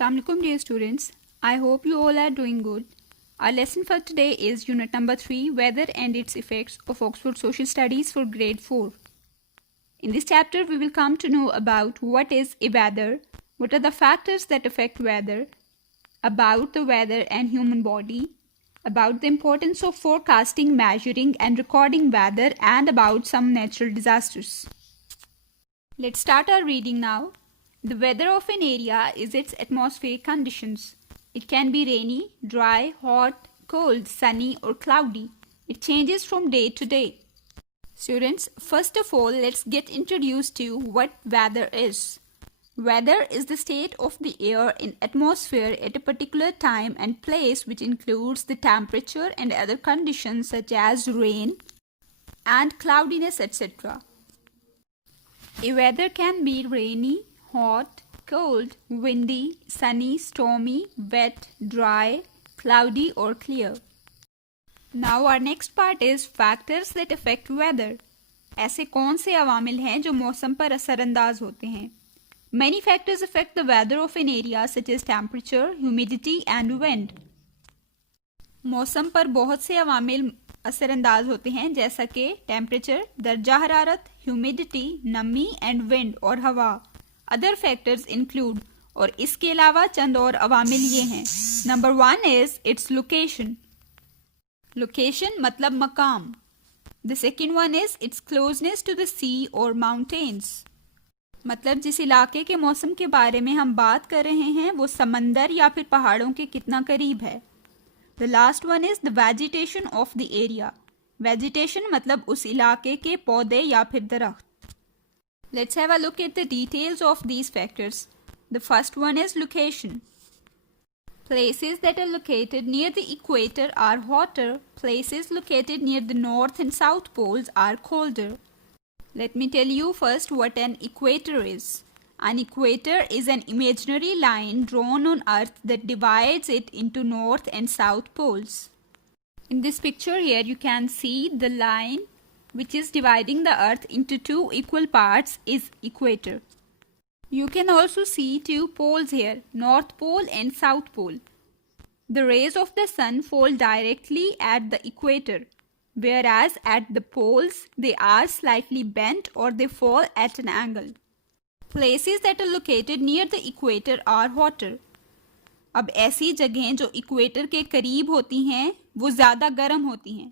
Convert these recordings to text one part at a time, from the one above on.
Assalamu alaikum dear students. I hope you all are doing good. Our lesson for today is unit number 3, Weather and its effects of Oxford Social Studies for grade 4. In this chapter we will come to know about what is a weather, what are the factors that affect weather, about the weather and human body, about the importance of forecasting, measuring and recording weather, and about some natural disasters. Let's start our reading now. The weather of an area is its atmospheric conditions. It can be rainy, dry, hot, cold, sunny or cloudy. It changes from day to day. Students, first of all, let's get introduced to what weather is. Weather is the state of the air in atmosphere at a particular time and place, which includes the temperature and other conditions such as rain and cloudiness, etc. A weather can be rainy, hot, cold, windy, sunny, stormy, wet, dry, cloudy or clear. Now our next part is factors that affect weather. ऐसे कौन से अवामिल हैं जो मौसम पर असरअंदाज होते हैं? Many factors affect the weather of an area such as temperature, humidity and wind. मौसम पर बहुत से अवामिल असरअंदाज होते हैं जैसा कि टेम्परेचर, दर्जा हरारत, ह्यूमिडिटी, नमी एंड विंड और हवा. अदर फैक्टर्स इंक्लूड, और इसके अलावा चंद और अवामिल ये हैं. Number 1 is its location. Location मतलब मकाम. The second one is its closeness to the sea और माउंटेन्स. मतलब जिस इलाके के मौसम के बारे में हम बात कर रहे हैं वो समंदर या फिर पहाड़ों के कितना करीब है. The last one is the vegetation of the area. Vegetation मतलब उस इलाके के पौधे या फिर दरख्त. Let's have a look at the details of these factors. The first one is location. Places that are located near the equator are hotter. Places located near the north and south poles are colder. Let me tell you first what an equator is. An equator is an imaginary line drawn on Earth that divides it into north and south poles. In this picture here you can see the line which is dividing the earth into two equal parts is equator. You can also see two poles here, north pole and south pole. The rays of the sun fall directly at the equator, whereas at the poles they are slightly bent or they fall at an angle. Places that are located near the equator are hotter. अब ऐसी जगहें जो equator के करीब होती हैं वो ज़्यादा गर्म होती हैं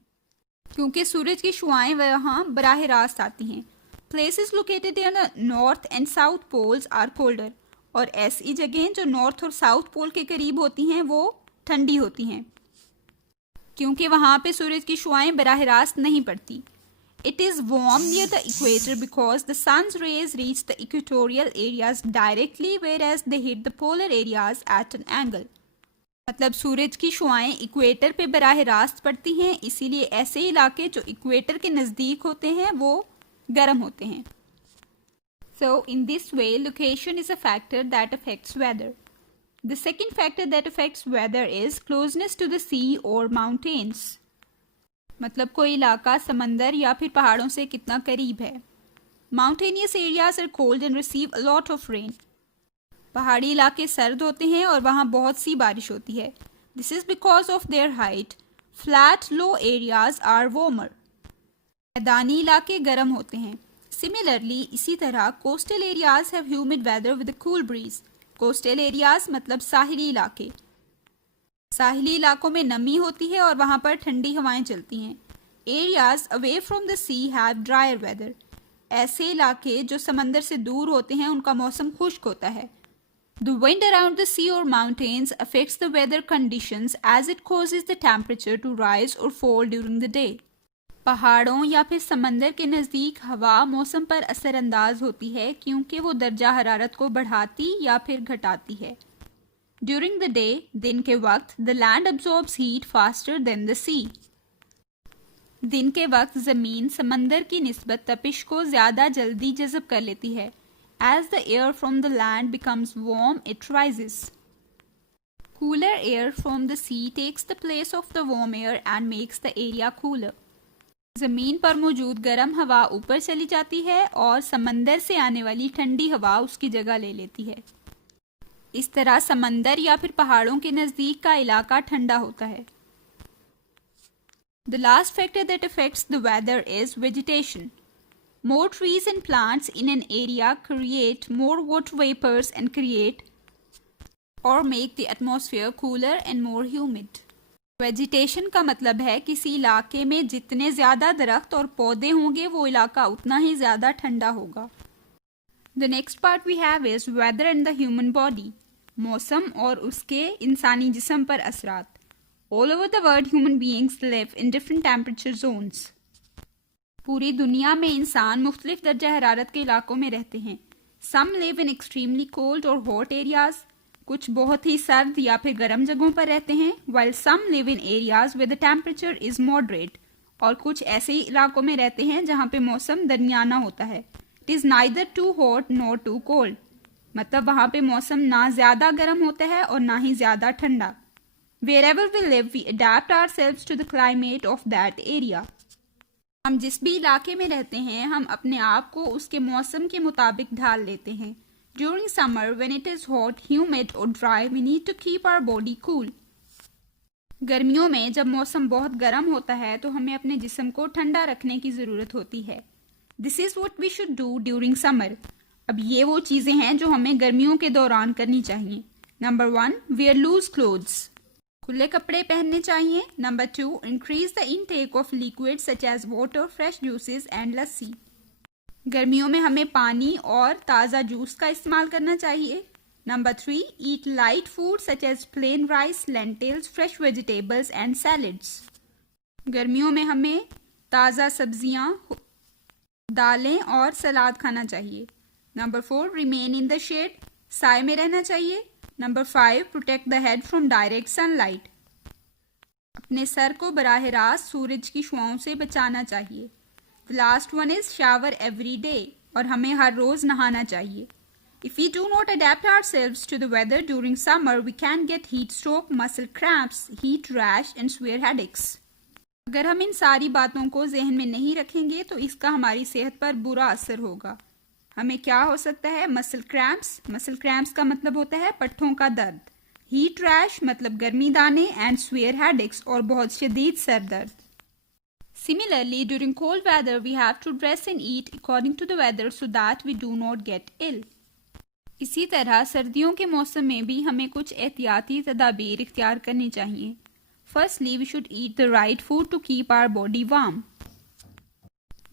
क्योंकि सूरज की शुआएं वहाँ बराह रास्त आती हैं. Places located in north and south poles are colder. और ऐसी जगहें जो नॉर्थ और साउथ पोल के करीब होती हैं वो ठंडी होती हैं क्योंकि वहाँ पे सूरज की शुआएं बराह रास्त नहीं पड़ती. It is warm near the equator because the sun's rays reach the equatorial areas directly whereas they hit the polar areas at an angle. मतलब सूरज की शुआएं इक्वेटर पे बराह रास्त पड़ती हैं, इसीलिए ऐसे इलाके जो इक्वेटर के नज़दीक होते हैं वो गर्म होते हैं. So in this way location is a factor that affects weather. The second factor that affects weather is closeness to the sea और माउंटेन्स. मतलब कोई इलाका समंदर या फिर पहाड़ों से कितना करीब है. Mountainous areas are cold and receive a lot of rain. पहाड़ी इलाके सर्द होते हैं और वहाँ बहुत सी बारिश होती है. This is because of their height. Flat low areas are warmer. मैदानी इलाके गर्म होते हैं. सिमिलरली इसी तरह coastal areas have humid weather with cool breeze. Coastal areas मतलब साहिली इलाके. साहिली इलाकों में नमी होती है और वहाँ पर ठंडी हवाएं चलती हैं. Areas away from the sea have drier weather. ऐसे इलाके जो समंदर से दूर होते हैं उनका मौसम खुश्क होता है. The wind around the sea or mountains affects the weather conditions as it causes the temperature to rise or fall during the day. पहाड़ों या फिर समंदर के नज़दीक हवा मौसम पर असरअंदाज होती है क्योंकि वो दर्जा हरारत को बढ़ाती या फिर घटाती है. During the day, दिन के वक्त, the land absorbs heat faster than the sea. दिन के वक्त ज़मीन समंदर की निस्बत तपिश को ज़्यादा जल्दी जज़ब कर लेती है. As the air from the land becomes warm, it rises. Cooler air from the sea takes the place of the warm air and makes the area cooler. ज़मीन पर मौजूद गर्म हवा ऊपर चली जाती है और समंदर से आने वाली ठंडी हवा उसकी जगह ले लेती है. इस तरह समंदर या फिर पहाड़ों के नज़दीक का इलाका ठंडा होता है। The last factor that affects the weather is vegetation. More trees and plants in an area create more water vapors and create or make the atmosphere cooler and more humid. Vegetation का मतलब है किसी इलाके में जितने ज़्यादा दरख्त और पौधे होंगे वो इलाका उतना ही ज़्यादा ठंडा होगा। The next part we have is weather and the human body. मौसम और उसके इंसानी जिस्म पर असरात। All over the world human beings live in different temperature zones. पूरी दुनिया में इंसान मुख्तलिफ दर्जा हरारत के इलाकों में रहते हैं। Some live in extremely cold or hot areas. कुछ बहुत ही सर्द या फिर गर्म जगहों पर रहते हैं, while some live in areas where the temperature is moderate. और कुछ ऐसे ही इलाकों में रहते हैं जहाँ पे मौसम दरमियाना होता है। It is neither too hot nor too cold. मतलब वहाँ पे मौसम ना ज़्यादा गर्म होता है और ना ही ज़्यादा ठंडा। Wherever we live, we adapt ourselves to the climate of that area. हम जिस भी इलाके में रहते हैं, हम अपने आप को उसके मौसम के मुताबिक ढाल लेते हैं। During summer, when it is hot, humid or dry, we need to keep our body cool. गर्मियों में जब मौसम बहुत गर्म होता है तो हमें अपने जिस्म को ठंडा रखने की ज़रूरत होती है। This is what we should do during summer. अब ये वो चीज़ें हैं जो हमें गर्मियों के दौरान करनी चाहिए। Number 1, wear loose clothes. खुले कपड़े पहनने चाहिए। Number 2, increase the intake of liquids such as water, fresh juices and lassi. गर्मियों में हमें पानी और ताज़ा जूस का इस्तेमाल करना चाहिए। Number 3, eat light food such as plain rice, lentils, fresh vegetables and salads. गर्मियों में हमें ताज़ा सब्जियां, दालें और सलाद खाना चाहिए। Number 4, remain in the shade. साए में रहना चाहिए। Number 5, protect the head from direct sunlight. अपने सर को बराह रास्त सूरज की शुआओं से बचाना चाहिए। The last one is shower every day. और हमें हर रोज़ नहाना चाहिए। If we do not adapt ourselves to the weather during summer, we can get heat stroke, muscle cramps, heat rash and severe headaches. अगर हम इन सारी बातों को जहन में नहीं रखेंगे तो इसका हमारी सेहत पर बुरा असर होगा। हमें क्या हो सकता है? Muscle cramps. मसल क्रैम्प्स का मतलब होता है पट्ठों का दर्द। हीट रैश मतलब गर्मी दाने एंड स्वेयर हेडेक्स और बहुत शदीद सर दर्द। Similarly, during cold weather, we have to dress and eat according to the weather so that we do not get ill. इसी तरह सर्दियों के मौसम में भी हमें कुछ एहतियाती तदाबीर इख्तियार करनी चाहिए। Firstly, we should eat the right food to keep our body warm.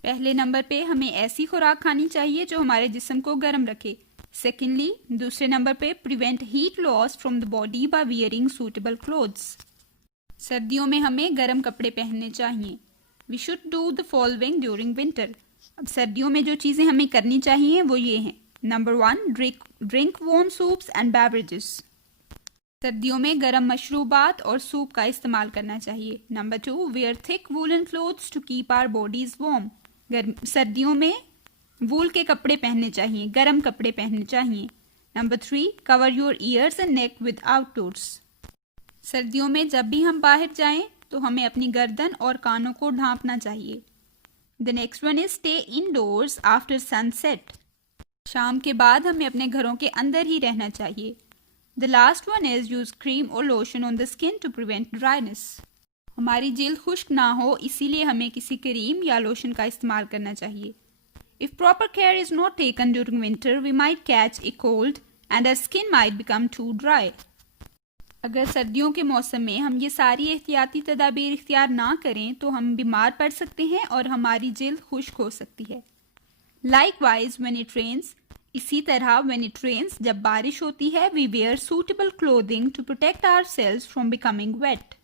पहले नंबर पे हमें ऐसी खुराक खानी चाहिए जो हमारे जिस्म को गर्म रखे। Secondly, दूसरे नंबर पे prevent heat loss from the body by wearing suitable clothes. सर्दियों में हमें गर्म कपड़े पहनने चाहिए। We should do the following during winter. अब सर्दियों में जो चीज़ें हमें करनी चाहिए वो ये हैं। Number 1, drink warm soups and beverages. सर्दियों में गर्म मशरूबात और सूप का इस्तेमाल करना चाहिए। Number 2, wear thick woolen clothes to keep our bodies warm. सर्दियों में वूल के कपड़े पहनने चाहिए, गर्म कपड़े पहनने चाहिए। Number 3, cover your ears and neck with outdoors. सर्दियों में जब भी हम बाहर जाएं तो हमें अपनी गर्दन और कानों को ढांपना चाहिए। The next one is stay indoors after sunset. शाम के बाद हमें अपने घरों के अंदर ही रहना चाहिए। The last one is use cream or lotion on the skin to prevent dryness. हमारी जिल्द खुश्क ना हो इसीलिए हमें किसी क्रीम या लोशन का इस्तेमाल करना चाहिए। If proper care is not taken during winter, we might catch a cold and our skin might become too dry. अगर सर्दियों के मौसम में हम ये सारी एहतियाती तदाबीर इख्तियार ना करें तो हम बीमार पड़ सकते हैं और हमारी जिल्द खुश्क हो सकती है। Likewise, when it rains, इसी तरह when it rains, जब बारिश होती है, we wear suitable clothing to protect ourselves from becoming wet.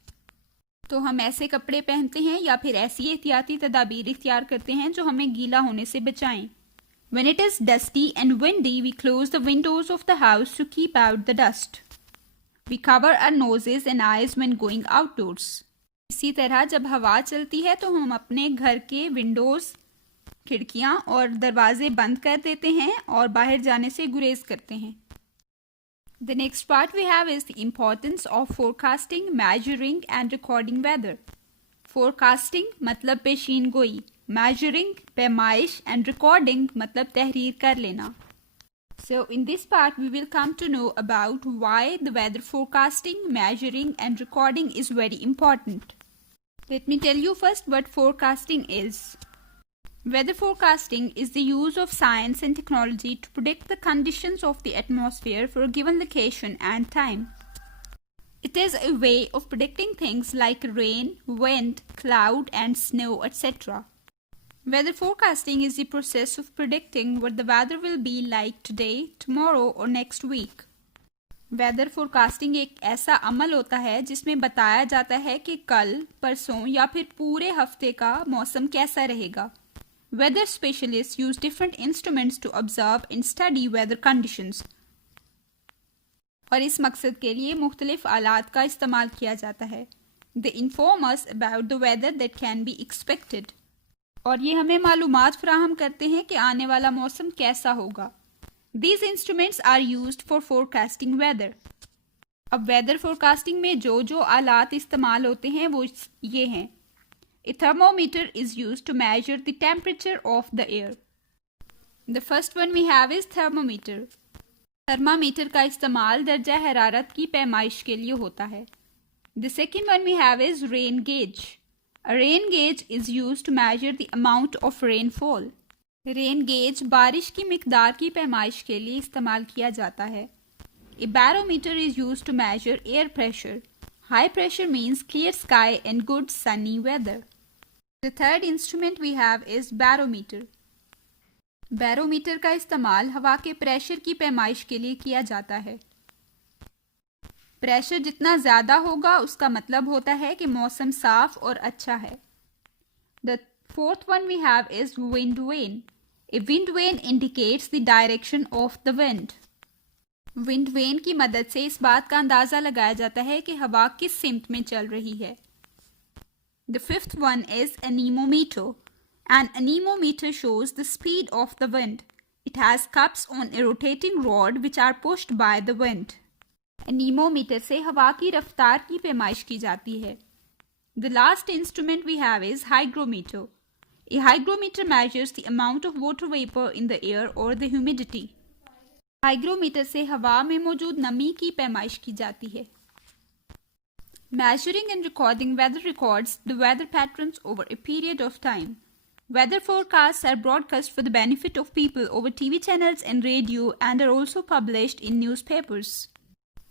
तो हम ऐसे कपड़े पहनते हैं या फिर ऐसी एहतियाती तदाबीर इख्तियार करते हैं जो हमें गीला होने से बचाएं। When it is dusty and windy, we close the windows of the house to keep out the dust. We cover our noses and eyes when going outdoors. इसी तरह जब हवा चलती है तो हम अपने घर के विंडोज, खिड़कियां और दरवाजे बंद कर देते हैं और बाहर जाने से गुरेज करते हैं। The next part we have is the importance of forecasting, measuring and recording weather. Forecasting मतलब पेशीन गोई, measuring पैमाइश and recording मतलब तहरीर कर लेना। So in this part, we will come to know about why the weather forecasting, measuring and recording is very important. Let me tell you first what forecasting is. Weather forecasting is the use of science and technology to predict the conditions of the atmosphere for a given location and time. It is a way of predicting things like rain, wind, cloud and snow, etc. Weather forecasting is the process of predicting what the weather will be like today, tomorrow or next week. Weather forecasting एक ऐसा अमल होता है जिसमें बताया जाता है कि कल, परसों या फिर पूरे हफ्ते का मौसम कैसा रहेगा. Weather specialist use different instruments to observe and study weather conditions. और इस मकसद के लिए मुख्तलिफ आलात का इस्तेमाल किया जाता है. They inform us about the whether that can be expected. और ये हमें मालूमात फराहम करते हैं कि आने वाला मौसम कैसा होगा. These instruments are used for forecasting weather. अब वेदर फोरकास्टिंग में जो आलात इस्तेमाल होते हैं वो ये हैं. A thermometer is used to measure the temperature of the air. The first one we have is thermometer. Thermometer का इस्तेमाल दर्जा हरारत की पैमाइश के लिए होता है. The second one we have is rain gauge. A rain gauge is used to measure the amount of rainfall. Rain gauge बारिश की मिकदार की पैमाइश के लिए इस्तेमाल किया जाता है. A barometer is used to measure air pressure. High pressure means clear sky and good sunny weather. The third instrument we have is barometer. Barometer का इस्तेमाल हवा के प्रेशर की पैमाइश के लिए किया जाता है. प्रेशर जितना ज़्यादा होगा उसका मतलब होता है कि मौसम साफ और अच्छा है. The fourth one we have is wind vane. A wind vane indicates the direction of the wind. Wind vane की मदद से इस बात का अंदाज़ा लगाया जाता है कि हवा किस सिमत में चल रही है. The fifth one is anemometer. An anemometer shows the speed of the wind. It has cups on a rotating rod which are pushed by the wind. Anemometer से हवा की रफ्तार की पैमाइश की जाती है. The last instrument we have is hygrometer. A hygrometer measures the amount of water vapor in the air or the humidity. Hygrometer से हवा में मौजूद नमी की पैमाइश की जाती है. Measuring and recording weather records the weather patterns over a period of time. Weather forecasts are broadcast for the benefit of people over TV channels and radio and are also published in newspapers.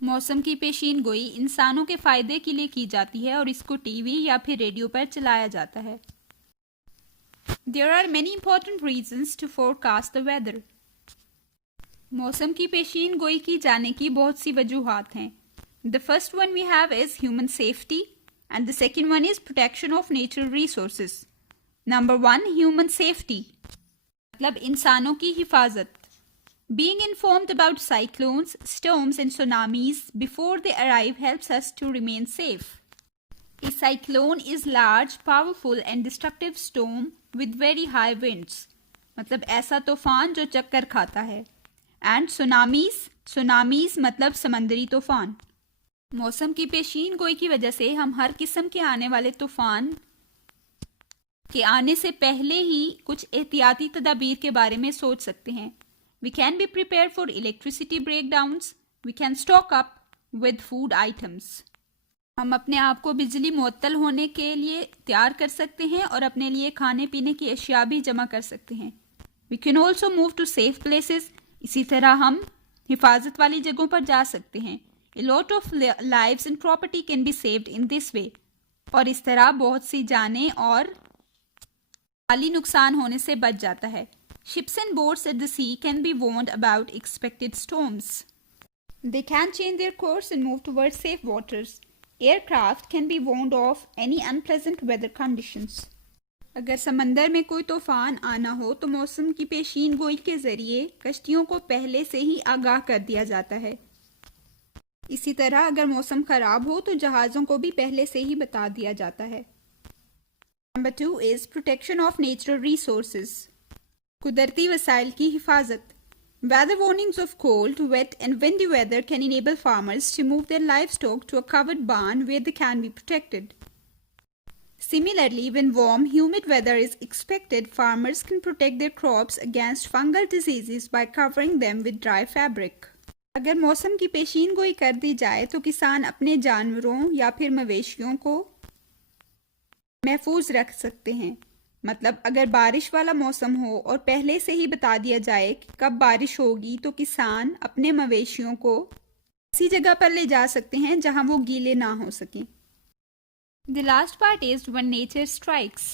मौसम की पेशीन गोई इंसानों के फायदे के लिए की जाती है और इसको टीवी या फिर रेडियो पर चलाया जाता है. There are many important reasons to forecast the weather. मौसम की पेशीन गोई की जाने की बहुत सी वजूहात हैं. The first one we have is human safety and the second one is protection of natural resources. Number 1, human safety. मतलब इंसानों की हिफाजत. Being informed about cyclones, storms and tsunamis before they arrive helps us to remain safe. A cyclone is large, powerful and destructive storm with very high winds. मतलब ऐसा तूफान जो चक्कर खाता है. And tsunamis मतलब समंदरी तूफान. मौसम की पेशीन गोई की वजह से हम हर किस्म के आने वाले तूफान के आने से पहले ही कुछ एहतियाती तदाबीर के बारे में सोच सकते हैं. We can be prepared for electricity breakdowns. We can stock up with food items. हम अपने आप को बिजली मुअत्तल होने के लिए तैयार कर सकते हैं और अपने लिए खाने पीने की अशिया भी जमा कर सकते हैं. We can also move to safe places. इसी तरह हम हिफाजत वाली जगहों पर जा सकते हैं. A lot of lives and property can be saved in this way. और इस तरह बहुत सी जानें और माली नुकसान होने से बच जाता है. Ships and boats at the sea can be warned about expected storms. They can change their course and move towards safe waters. Aircraft can be warned of any unpleasant weather conditions. अगर समंदर में कोई तूफान आना हो तो मौसम की पेशीन गोई के जरिए कश्तियों को पहले से ही आगाह कर दिया जाता है. इसी तरह अगर मौसम खराब हो तो जहाज़ों को भी पहले से ही बता दिया जाता है. Number 2 is protection of natural resources. कुदरती वसाइल की हिफाजत. Weather warnings of cold, wet and windy weather can enable farmers to move their livestock to a covered barn where they can be protected. Similarly, when warm, humid weather is expected, farmers can protect their crops against fungal diseases by covering them with dry fabric. अगर मौसम की पेशीन गोई कर दी जाए तो किसान अपने जानवरों या फिर मवेशियों को महफूज रख सकते हैं। मतलब अगर बारिश वाला मौसम हो और पहले से ही बता दिया जाए कि कब बारिश होगी तो किसान अपने मवेशियों को ऐसी जगह पर ले जा सकते हैं जहां वो गीले ना हो सकें। The last part is when nature strikes.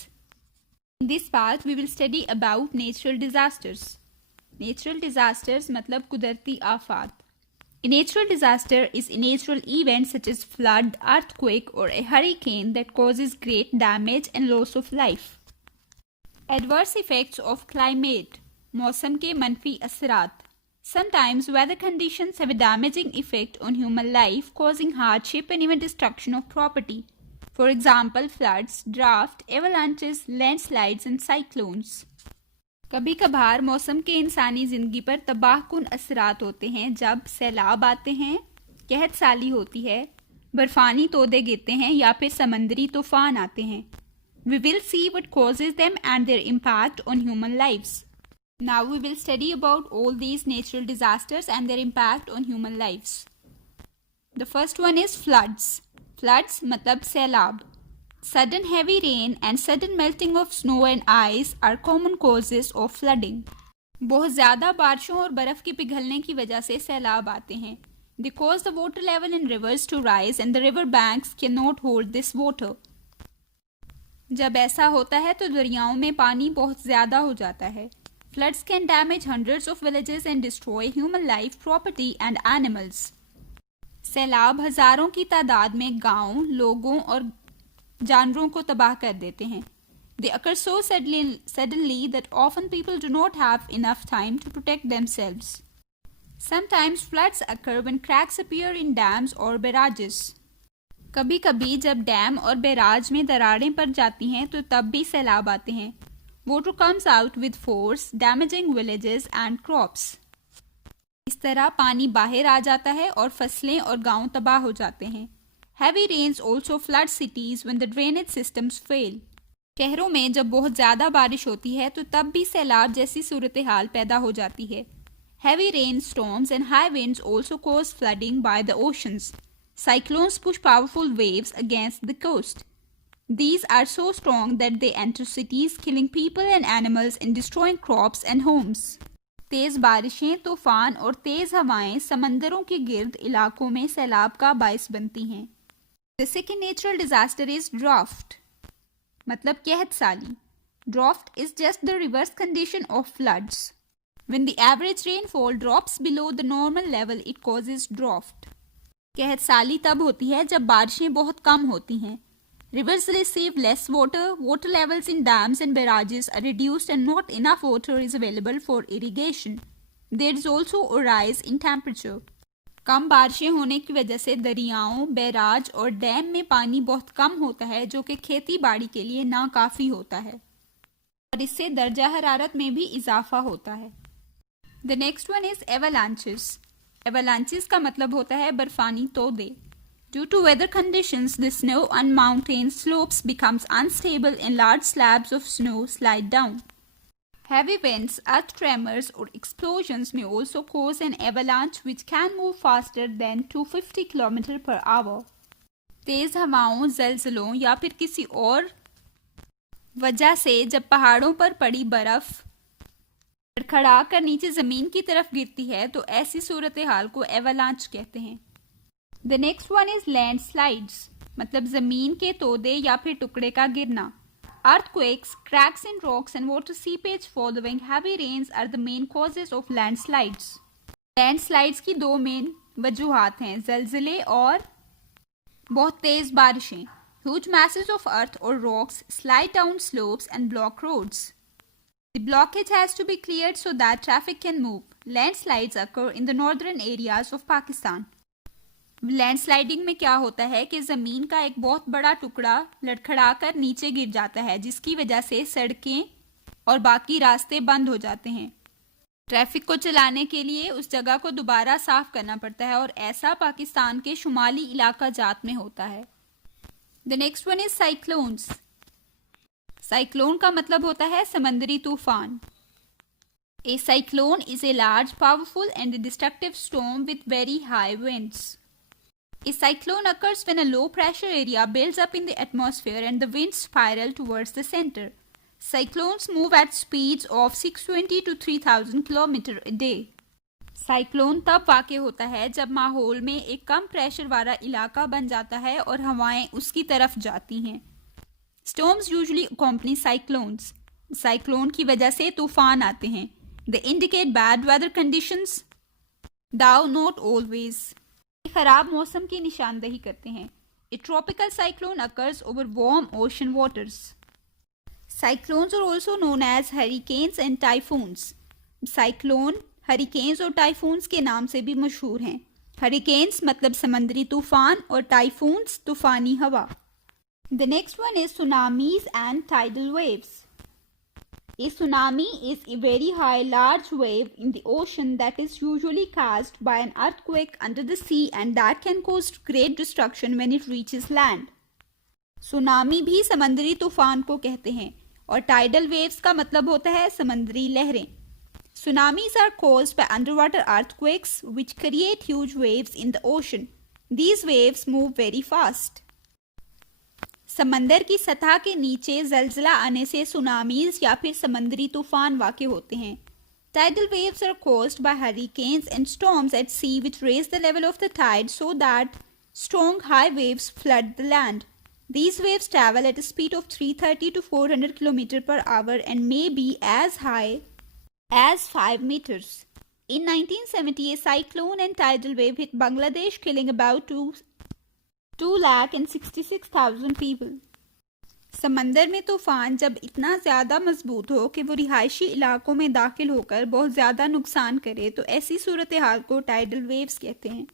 In this part we will study about natural disasters. Natural disasters मतलब कुदरती आफात। A natural disaster is a natural event such as flood, earthquake or a hurricane that causes great damage and loss of life. Adverse effects of climate, मौसम के मनफी असरात. Sometimes weather conditions have a damaging effect on human life, causing hardship and even destruction of property. For example, floods, drought, avalanches, landslides and cyclones. कभी कभार मौसम के इंसानी जिंदगी पर तबाहकुन असरात होते हैं जब सैलाब आते हैं, कहत साली होती है, बर्फानी तोदे गिरते हैं या फिर समंदरी तूफान आते हैं. We will see what causes them and their impact on human lives. Now we will study about all these natural disasters and their impact on human lives. The first one is floods. Floods मतलब सैलाब. Sudden heavy rain and sudden melting of snow and ice are common causes of flooding. बहुत ज़्यादा बारिशों और बर्फ़ के पिघलने की वजह से सैलाब आते हैं. They cause the water level in rivers to rise and the river banks cannot hold this water. जब ऐसा होता है तो दरियाओं में पानी बहुत ज़्यादा हो जाता है. Floods can damage hundreds of villages and destroy human life, property and animals. सैलाब हज़ारों की तादाद में गांव, लोगों और जानवरों को तबाह कर देते हैं. They occur so suddenly that often people do not have enough time to protect themselves. Sometimes floods occur when cracks appear in dams or barrages. कभी कभी जब डैम और बैराज में दरारें पड़ जाती हैं तो तब भी सैलाब आते हैं. Water comes out with force, damaging villages and crops. इस तरह पानी बाहर आ जाता है और फसलें और गांव तबाह हो जाते हैं. Heavy rains also flood cities when the drainage systems fail. शहरों में जब बहुत ज़्यादा बारिश होती है तो तब भी सैलाब जैसी सूरत हाल पैदा हो जाती है. Heavy rain storms and high winds also cause flooding by the oceans. Cyclones push powerful waves against the coast. These are so strong that they enter cities, killing people and animals and destroying crops and homes. तेज़ बारिशें, तूफान और तेज़ हवाएं समंदरों के गिर्द इलाकों में सैलाब का बायस बनती हैं. The second natural disaster is drought. मतलब कहत साली. Drought is just the reverse condition of floods. When the average rainfall drops below the normal level, it causes drought. कहत साली तब होती है जब बारिशें बहुत कम होती हैं. Rivers receive less water, water levels in dams and barrages are reduced and not enough water is available for irrigation. There is also a rise in temperature. कम बारिशें होने की वजह से दरियाओं, बैराज और डैम में पानी बहुत कम होता है जो कि खेती बाड़ी के लिए नाकाफ़ी होता है और इससे दर्जा हरारत में भी इजाफा होता है. The next one is avalanches. Avalanches का मतलब होता है बर्फानी तोदे. Due to weather conditions, the snow on mountain slopes becomes unstable and large slabs of snow slide down. Heavy winds, earth tremors or explosions may also cause an avalanche which can move faster than 250 km per hour. तेज़ हवाओं, ज़लज़लों या फिर किसी और वजह से जब पहाड़ों पर पड़ी बर्फ खड़खड़ा कर नीचे ज़मीन की तरफ गिरती है तो ऐसी सूरत हाल को एवलांच कहते हैं. The next one is landslides. मतलब ज़मीन के तोदे या फिर टुकड़े का गिरना. Earthquakes, cracks in rocks and water seepage following heavy rains are the main causes of landslides. Landslides की दो मेन वजूहात हैं, ज़लज़ले और बहुत तेज़ बारिशें. Huge masses of earth or rocks slide down slopes and block roads. The blockage has to be cleared so that traffic can move. Landslides occur in the northern areas of Pakistan. Landsliding में क्या होता है कि ज़मीन का एक बहुत बड़ा टुकड़ा लड़खड़ा कर नीचे गिर जाता है जिसकी वजह से सड़कें और बाकी रास्ते बंद हो जाते हैं. ट्रैफिक को चलाने के लिए उस जगह को दोबारा साफ करना पड़ता है और ऐसा पाकिस्तान के शुमाली इलाका जात में होता है. The next one is cyclones. Cyclone का मतलब होता है समंदरी तूफान। A cyclone is a large, powerful and destructive storm with very high winds. A cyclone occurs when a low pressure area builds up in the atmosphere and the winds spiral towards the center. Cyclones move at speeds of 620 to 3000 km a day. Cyclone तब वाक़ होता है जब माहौल में एक कम pressure वाला इलाका बन जाता है और हवाएं उसकी तरफ जाती हैं। Storms usually accompany cyclones. Cyclone की वजह से तूफान आते हैं। They indicate bad weather conditions, though not always. खराब मौसम की निशानदेही करते हैं। A tropical cyclone occurs over warm ocean waters. Cyclones are also known as hurricanes and typhoons. Cyclone hurricanes और टाइफून्स के नाम से भी मशहूर हैं। हरिकेन्स मतलब समंदरी तूफान और टाइफून्स तूफानी हवा। The next one is tsunamis and tidal waves. A tsunami is a very high, large wave in the ocean that is usually caused by an earthquake under the sea and that can cause great destruction when it reaches land. Tsunami भी समंदरी तूफान को कहते हैं और tidal waves का मतलब होता है समंदरी लहरें। Tsunamis are caused by underwater earthquakes which create huge waves in the ocean. These waves move very fast. समंदर की सतह के नीचे जलजला आने से सुनामीज या फिर समंदरी तूफान वाक़ होते हैं। Tidal waves are caused by hurricanes and storms at sea which raise the level of the tide so that strong high waves flood the land. These waves travel at a speed of 330 to 400 km per hour and may be as high as 5 meters. In 1970, a cyclone and tidal wave hit Bangladesh, killing about 2,66,000 people. समंदर में तूफान जब इतना ज़्यादा मजबूत हो कि वो रिहायशी इलाकों में दाखिल होकर बहुत ज़्यादा नुकसान करे तो ऐसी सूरत हाल को टाइडल वेव्स कहते हैं।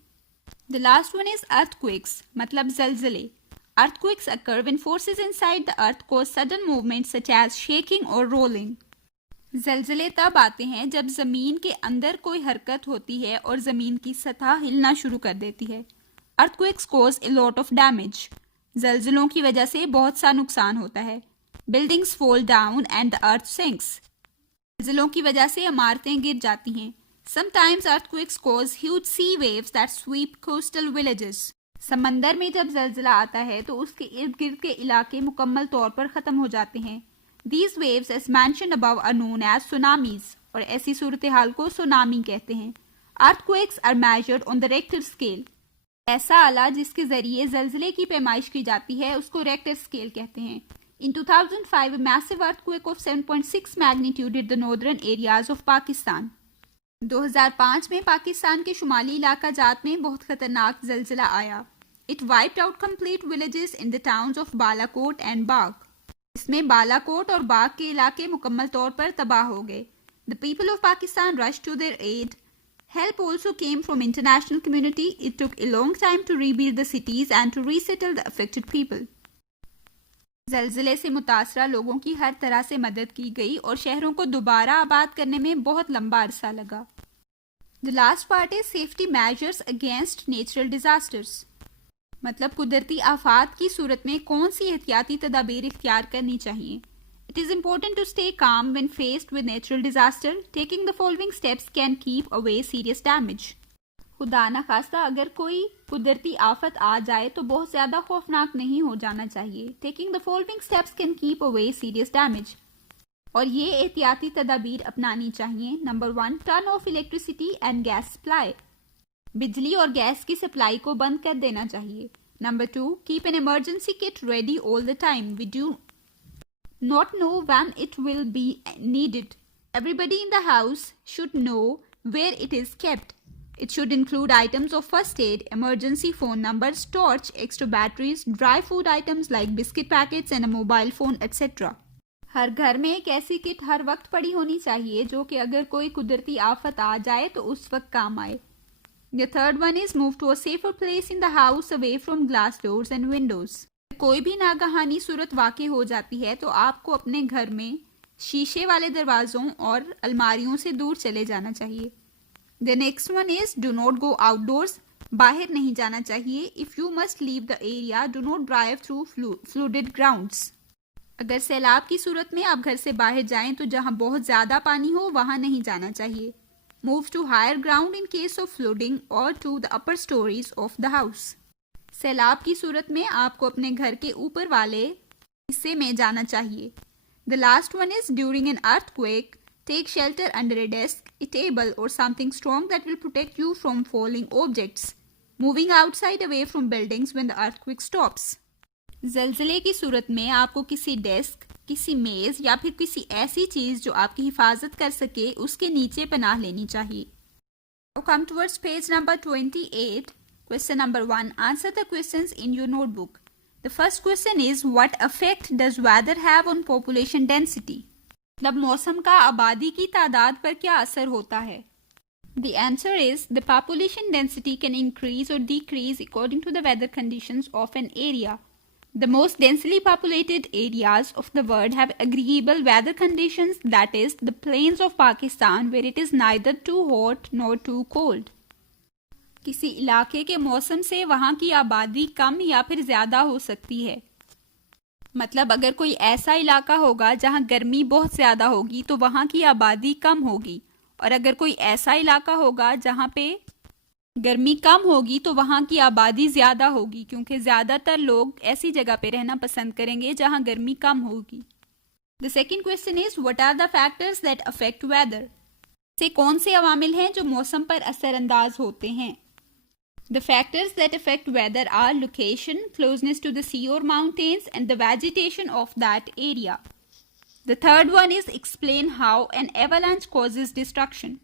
The last one is earthquakes, मतलब जलजले। Earthquakes occur when forces inside the earth cause sudden movements such as shaking or rolling. जलजले तब आते हैं जब ज़मीन के अंदर कोई हरकत होती है और ज़मीन की सतह हिलना शुरू कर देती है। Earthquakes cause a lot of damage. जलजलों की वजह से बहुत सा नुकसान होता है। Buildings fall down and the earth sinks. जलजलों की वजह से इमारतें गिर जाती हैं। Sometimes earthquakes cause huge sea waves that sweep coastal villages. समंदर में जब जलजला आता है तो उसके इर्द गिर्द के इलाके मुकम्मल तौर पर ख़त्म हो जाते हैं। These waves as mentioned above are known as tsunamis और ऐसी सूरत हाल को सुनामी कहते हैं। Earthquakes are measured on the Richter scale. ऐसा आला जिसके जरिए जलजले की पैमाइश की जाती है उसको रेक्टर स्केल कहते हैं। In 2005, a massive earthquake of 7.6 magnitude hit the northern areas of Pakistan. 2005 में पाकिस्तान के शुमाली इलाका जात में बहुत खतरनाक जलजला आया। It wiped out complete villages in the towns of Balakot and Bagh. इसमें बालाकोट और बाग के इलाके मुकम्मल तौर पर तबाह हो गए। The people of Pakistan rushed to their aid. Help also came from international community. It took a long time to rebuild the cities and to resettle the affected people. जलजले से मुतासरा लोगों की हर तरह से मदद की गई और शहरों को दोबारा आबाद करने में बहुत लंबा अरसा लगा। The last part is safety measures against natural disasters. मतलब कुदरती आफात की सूरत में कौन सी एहतियाती तदाबीर इख्तियार करनी चाहिए। It is important to stay calm when faced with natural disaster. Taking the following steps can keep away serious damage. खुदा न खास्ता अगर कोई कुदरती आफत आ जाए तो बहुत ज़्यादा खौफनाक नहीं हो जाना चाहिए। Taking the following steps can keep away serious damage. और ये एहतियाती तदाबीर अपनानी चाहिए। Number 1, turn off electricity and gas supply. बिजली और गैस की सप्लाई को बंद कर देना चाहिए। Number 2, keep an emergency kit ready all the time. We do not know when it will be needed. Everybody in the house should know where it is kept. It should include items of first aid, emergency phone numbers, torch, extra batteries, dry food items like biscuit packets and a mobile phone, etc. हर घर में एक ऐसी kit हर वक्त पड़ी होनी चाहिए जो कि अगर कोई कुदरती आफत आ जाए तो उस वक्त काम आए। The third one is move to a safer place in the house away from glass doors and windows. कोई भी नागहानी सूरत वाक़ई हो जाती है तो आपको अपने घर में शीशे वाले दरवाज़ों और अलमारियों से दूर चले जाना चाहिए। The next one is do not go outdoors. बाहर नहीं जाना चाहिए। If you must leave the area, do not drive through flooded grounds. अगर सैलाब की सूरत में आप घर से बाहर जाएं तो जहां बहुत ज़्यादा पानी हो वहां नहीं जाना चाहिए. Move to higher ground in case of flooding और to the upper storeys of the house. सैलाब की सूरत में आपको अपने घर के ऊपर वाले हिस्से में जाना चाहिए. The last one is during an earthquake, take shelter under a desk, a table और something strong that will protect you from falling objects. Moving outside away from buildings when the earthquake stops. ज़लज़ले की सूरत में आपको किसी desk, किसी मेज या फिर किसी ऐसी चीज़ जो आपकी हिफाजत कर सके उसके नीचे पनाह लेनी चाहिए. Now come towards page number 28. Question number 1. Answer the questions in your notebook. The first question is, what effect does weather have on population density? मतलब मौसम का आबादी की तादाद पर क्या असर होता है? The answer is, the population density can increase or decrease according to the weather conditions of an area. The most densely populated areas of the world have agreeable weather conditions, that is, the plains of Pakistan, where it is neither too hot nor too cold. किसी इलाके के मौसम से वहाँ की आबादी कम या फिर ज़्यादा हो सकती है. मतलब अगर कोई ऐसा इलाका होगा जहाँ गर्मी बहुत ज़्यादा होगी तो वहाँ की आबादी कम होगी, और अगर कोई ऐसा इलाका होगा जहाँ पे गर्मी कम होगी तो वहाँ की आबादी ज़्यादा होगी, क्योंकि ज़्यादातर लोग ऐसी जगह पे रहना पसंद करेंगे जहाँ गर्मी कम होगी. The second question is, what are the factors that affect weather? से कौन से अवामिल हैं जो मौसम पर असरअंदाज होते हैं? The factors that affect weather are location, closeness to the sea और mountains and the vegetation of that area. The third one is, explain how an avalanche causes destruction.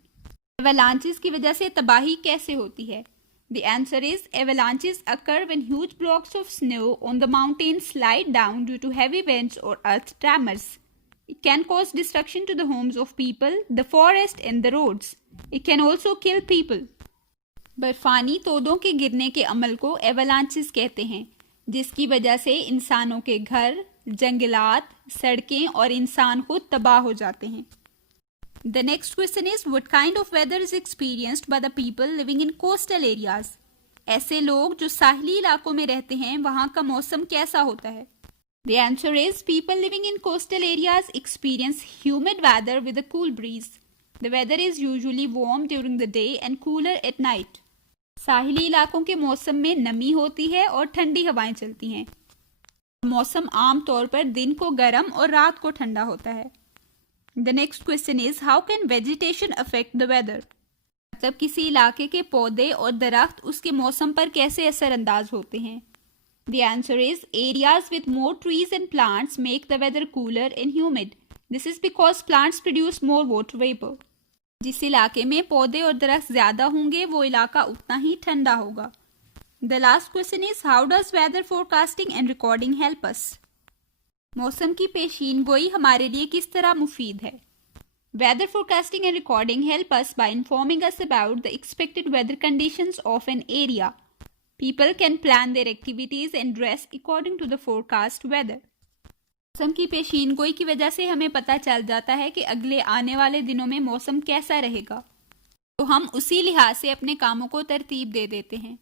Avalanches की वजह से तबाही कैसे होती है? The answer is, avalanches occur when huge blocks of snow on the mountains slide down due to heavy winds or earth tremors. It can cause destruction to the homes of people, the forest and the roads. It can also kill people. बर्फानी तोदों के गिरने के अमल को avalanches कहते हैं, जिसकी वजह से इंसानों के घर, जंगलात, सड़कें और इंसान खुद तबाह हो जाते हैं. The next question is, what kind of weather is experienced by the people living in coastal areas? ऐसे लोग जो साहली इलाकों में रहते हैं वहाँ का मौसम कैसा होता है? The answer is, people living in coastal areas experience humid weather with a cool breeze. The weather is usually warm during the day and cooler at night. Sahli इलाकों के मौसम में नमी होती है और ठंडी हवाएं चलती हैं. मौसम आम तौर पर दिन को गर्म और रात को ठंडा होता है. The next question is, how can vegetation affect the weather? मतलब किसी इलाके के पौधे और दरख्त उसके मौसम पर कैसे असरअंदाज होते हैं? The answer is, areas with more trees and plants make the weather cooler and humid. This is because plants produce more water vapor. जिस इलाके में पौधे और दरख्त ज़्यादा होंगे वो इलाका उतना ही ठंडा होगा. The last question is, how does weather forecasting and recording help us? मौसम की पेशीन गोई हमारे लिए किस तरह मुफीद है? Weather forecasting and recording help us by informing us about the expected weather conditions of an area. People can plan their activities and dress according to the forecast weather. मौसम की पेशीन गोई की वजह से हमें पता चल जाता है कि अगले आने वाले दिनों में मौसम कैसा रहेगा, तो हम उसी लिहाज से अपने कामों को तरतीब दे देते हैं.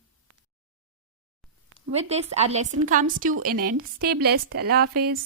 With this, our lesson comes to an end. Stay blessed. Allah Hafiz.